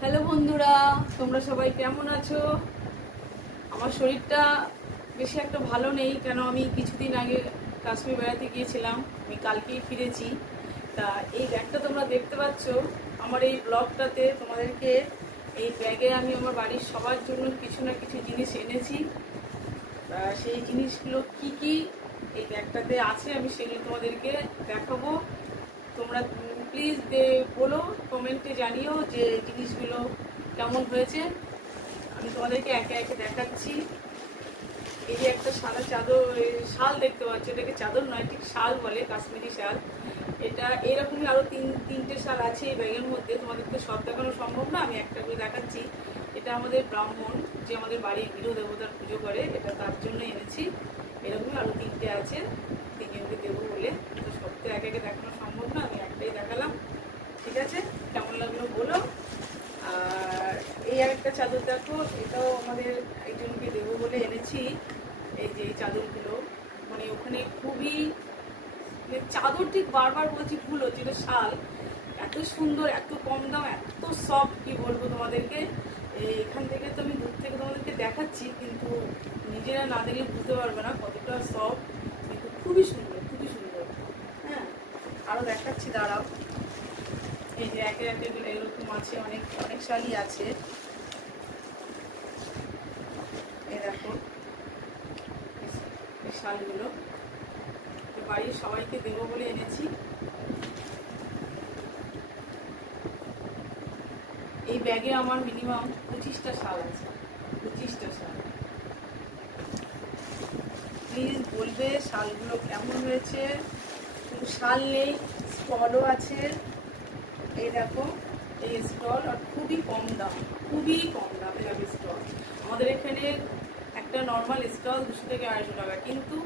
Hello বন্ধুরা, তোমরা সবাই কেমন আছো? আমার শরীরটা বেশি একটা ভালো নেই, কেন আমি কিছুদিন আগে কাশ্মীর বেড়াতে গিয়েছিলাম। আমি কালকেই ফিরেছি। তা এই ব্যাগটা তোমরা দেখতে পাচ্ছ আমার এই ব্লগটাতে। তোমাদেরকে এই ব্যাগে আমি আমার বাড়ির সবার জন্য কিছু না কিছু জিনিস এনেছি। তা সেই জিনিসগুলো কি কি এই ব্যাগটাতে আছে আমি সেগুলো তোমাদেরকে দেখাবো। তোমরা প্লিজ বলো, কমেন্টে জানিও যে জিনিসগুলো কেমন হয়েছে। আমি তোমাদেরকে একে একে দেখাচ্ছি। এই যে একটা সাদা চাদর, শাল দেখতে পাচ্ছি, এটাকে চাদর নয়, ঠিক শাল বলে, কাশ্মীরি শাল। এটা এরকমই আরো তিনটে শাল আছে এই ব্যাগের মধ্যে। তোমাদেরকে সব দেখানো সম্ভব না, আমি একটা করে দেখাচ্ছি। এটা আমাদের ব্রাহ্মণ যে আমাদের বাড়ির গৃহ দেবতার পুজো করে, এটা তার জন্য এনেছি। এরকমই আরো তিনটে আছে, তিনজনকে দেবো বলে। তো সব তো একে একে দেখানো সম্ভব না, আমি একটাই দেখালাম। ঠিক আছে, কেমন লাগলো বলো। আর এই আরেকটা চাদর দেখো, এটাও আমাদের একজনকে দেবো বলে এনেছি। এই যে এই চাদরগুলো, মানে ওখানে খুবই চাদর, ঠিক বারবার বলছি ভুল হচ্ছে, এটা শাল। এত সুন্দর, এত কম দাম, এত সফট, কি বলবো তোমাদেরকে। এখান থেকে তো আমি দূর থেকে তোমাদেরকে দেখাচ্ছি, কিন্তু নিজেরা না দেখলে বুঝতে পারবে না কতটা সফট। কিন্তু খুবই সুন্দর, খুবই সুন্দর। হ্যাঁ, আরো দেখাচ্ছি, দাঁড়াও। এই যে একে একে এরকম আছে, অনেক অনেক শালই আছে। এই দেখো এই শালগুলো বাড়ির সবাইকে দেবো বলে এনেছি। এই ব্যাগে আমার মিনিমাম 25টা শাল আছে, 25টা শাল। প্লিজ বলবে শালগুলো কেমন হয়েছে। কিন্তু শাল নেই, স্টলও আছে। এই দেখো এই স্টল, আর খুবই কম দাম, খুবই কম দামে যাবে স্টল। আমাদের এখানে একটা নর্মাল স্টল 200 থেকে 250 টাকা, কিন্তু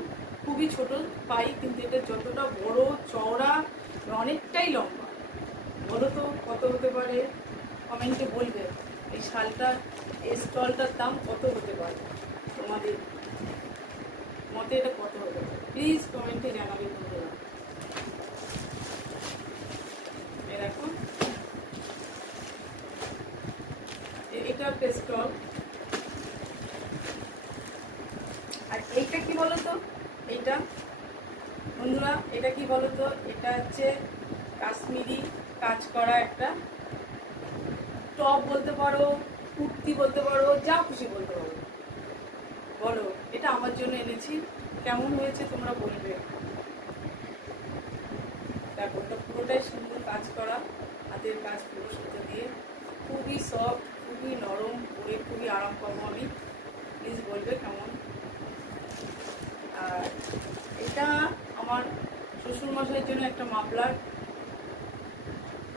খুবই ছোট পাই। কিন্তু এটা যতটা বড় চওড়া, অনেকটাই লম্বা। বলো তো কত হতে পারে, কমেন্টে বলবে। এই শালটা, এই স্টলটার দাম কত হতে পারে তোমাদের মতে, এটা কত হতে পারে প্লিজ কমেন্টে জানাবে বন্ধুরা। দেখো এটা একটা স্টল। আর এইটা কি বলতো, এইটা বন্ধুরা এটা কি বলতো, এটা হচ্ছে কাশ্মীরি কাজ করা একটা টপ বলতে পারো, কুর্তি বলতে পারো, যা খুশি বলতে পারো। বলো, এটা আমার জন্য এনেছি, কেমন হয়েছে তোমরা বলবে। দেখো এটা পুরোটাই সুন্দর কাজ করা, হাতের কাজ পুরো সুতো দিয়ে, খুবই সফট, খুবই নরম, পরে খুবই আরাম পাবো আমি। প্লিজ বলবে কেমন। আর এটা আমার শ্বশুর মশাইয়ের জন্য একটা মাফলার,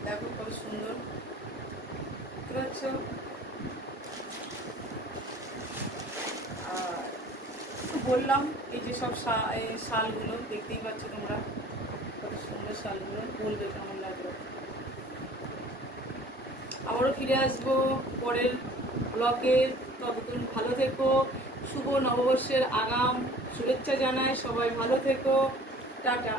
দেখো কত সুন্দর, বুঝতে পারছো। আর বললাম এই যে সব শালগুলো দেখতেই পাচ্ছ তোমরা, কত সুন্দর শালগুলো। বলবে কেমন লাগলো। আবারও ফিরে আসবো পরের ব্লগে, ততদিন ভালো থেকো। শুভ নববর্ষের আগাম শুভেচ্ছা জানাই, সবাই ভালো থেকো, টাটা।